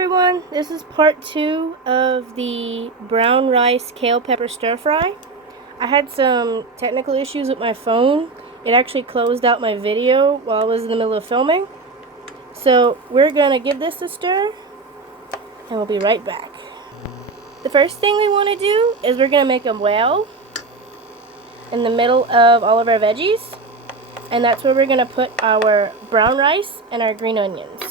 everyone, this is part 2 of the brown rice kale pepper stir fry. I had some technical issues with my phone. It actually closed out my video while I was in the middle of filming. So we're going to give this a stir and we'll be right back. The first thing we want to do is we're going to make a well in the middle of all of our veggies. And that's where we're going to put our brown rice and our green onions.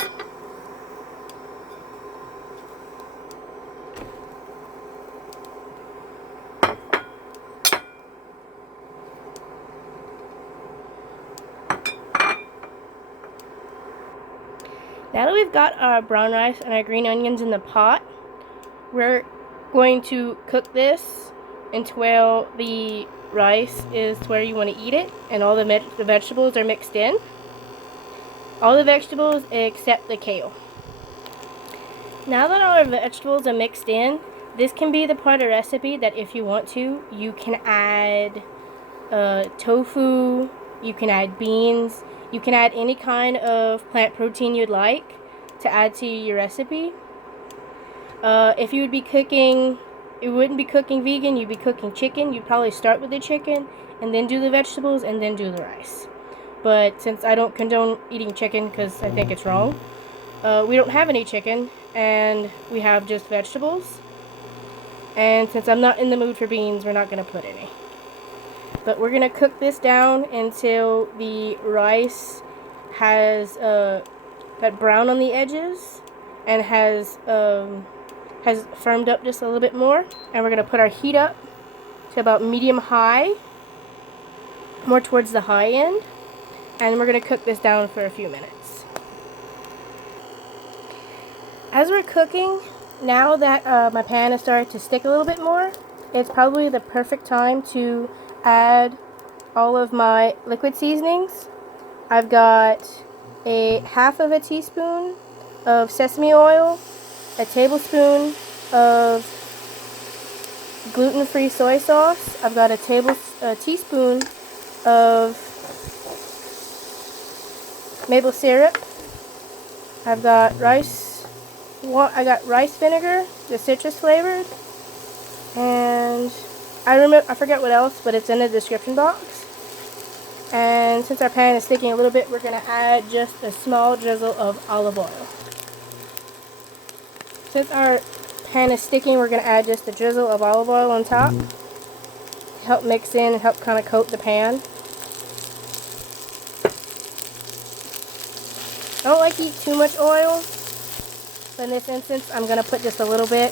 Now that we've got our brown rice and our green onions in the pot, we're going to cook this until the rice is to where you want to eat it and all the vegetables are mixed in. All the vegetables except the kale. Now that all our vegetables are mixed in, this can be the part of the recipe that if you want to, you can add tofu, you can add beans, you can add any kind of plant protein you'd like to add to your recipe. If you would be cooking, you wouldn't be cooking vegan, you'd be cooking chicken. You'd probably start with the chicken and then do the vegetables and then do the rice. But since I don't condone eating chicken because I think it's wrong, we don't have any chicken and we have just vegetables. And since I'm not in the mood for beans, we're not going to put any. But we're going to cook this down until the rice has that brown on the edges and has firmed up just a little bit more. And we're going to put our heat up to about medium-high, more towards the high end. And we're going to cook this down for a few minutes. As we're cooking, now that my pan has started to stick a little bit more, it's probably the perfect time to add all of my liquid seasonings. I've got a half of a teaspoon of sesame oil, a tablespoon of gluten-free soy sauce. I've got a teaspoon of maple syrup. I've got rice vinegar, the citrus flavored, and I forget what else, but it's in the description box. And since our pan is sticking a little bit, we're going to add just a small drizzle of olive oil. Since our pan is sticking, we're going to add just a drizzle of olive oil on top to help mix in and help kind of coat the pan. I don't like to eat too much oil, but in this instance, I'm going to put just a little bit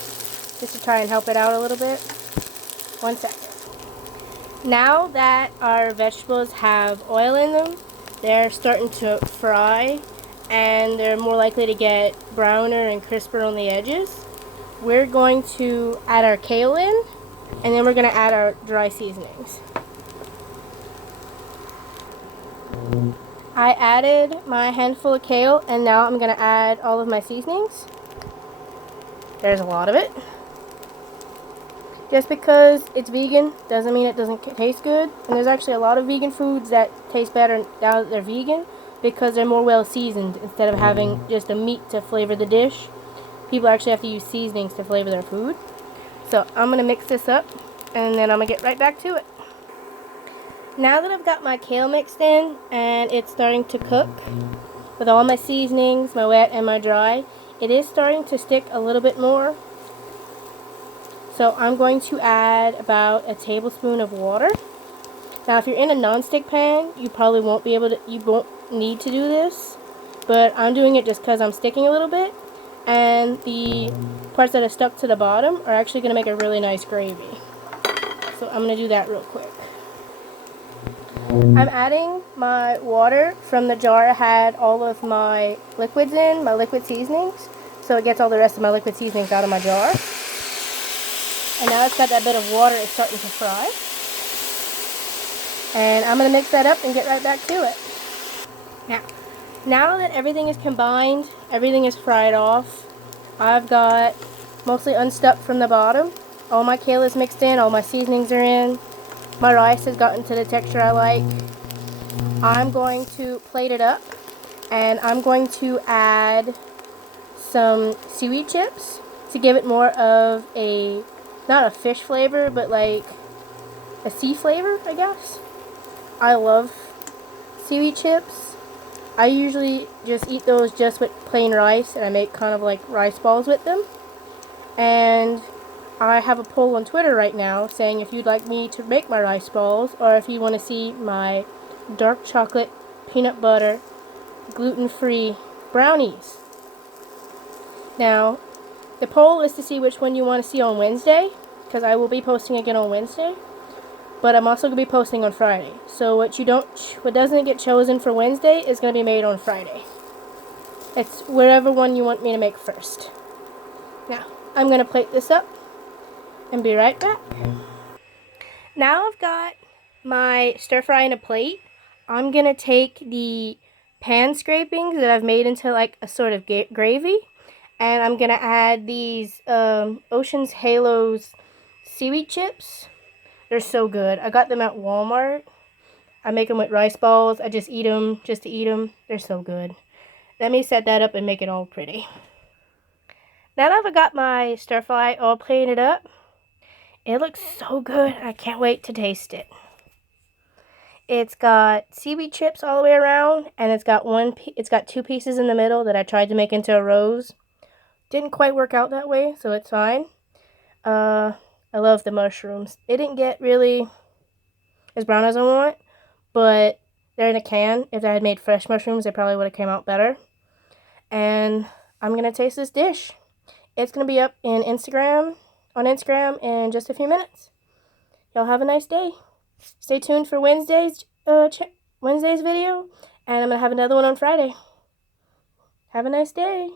just to try and help it out a little bit. 1 second. Now that our vegetables have oil in them, they're starting to fry and they're more likely to get browner and crisper on the edges. We're going to add our kale in, and then we're going to add our dry seasonings. I added my handful of kale, and now I'm going to add all of my seasonings. There's a lot of it. Just because it's vegan doesn't mean it doesn't taste good. And there's actually a lot of vegan foods that taste better now that they're vegan because they're more well seasoned instead of having just a meat to flavor the dish. People actually have to use seasonings to flavor their food. So I'm going to mix this up and then I'm going to get right back to it. Now that I've got my kale mixed in and it's starting to cook with all my seasonings, my wet and my dry, it is starting to stick a little bit more. So I'm going to add about a tablespoon of water. Now if you're in a non-stick pan, you probably won't need to do this. But I'm doing it just because I'm sticking a little bit. And the parts that are stuck to the bottom are actually going to make a really nice gravy. So I'm going to do that real quick. I'm adding my water from the jar I had all of my liquids in, my liquid seasonings. So it gets all the rest of my liquid seasonings out of my jar. And now it's got that bit of water, it's starting to fry. And I'm going to mix that up and get right back to it. Now that everything is combined, everything is fried off, I've got mostly unstuck from the bottom. All my kale is mixed in, all my seasonings are in. My rice has gotten to the texture I like. I'm going to plate it up and I'm going to add some seaweed chips to give it more of a, not a fish flavor, but like a sea flavor, I guess. I love seaweed chips. I usually just eat those just with plain rice, and I make kind of like rice balls with them. And I have a poll on Twitter right now saying if you'd like me to make my rice balls, or if you want to see my dark chocolate peanut butter gluten-free brownies. Now, the poll is to see which one you want to see on Wednesday, because I will be posting again on Wednesday. But I'm also going to be posting on Friday. So what doesn't get chosen for Wednesday is going to be made on Friday. It's whatever one you want me to make first. Now, I'm going to plate this up and be right back. Now I've got my stir fry in a plate. I'm going to take the pan scrapings that I've made into like a sort of gravy. And I'm going to add these Ocean's Halos seaweed chips. They're so good. I got them at Walmart. I make them with rice balls. I just eat them just to eat them. They're so good. Let me set that up and make it all pretty. Now that I've got my stir fry all plated up, it looks so good. I can't wait to taste it. It's got seaweed chips all the way around, and it's got two pieces in the middle that I tried to make into a rose. Didn't quite work out that way, so it's fine. I love the mushrooms. They didn't get really as brown as I want, but they're in a can. If I had made fresh mushrooms, they probably would have came out better. And I'm going to taste this dish. It's going to be up on Instagram in just a few minutes. Y'all have a nice day. Stay tuned for Wednesday's video, and I'm going to have another one on Friday. Have a nice day.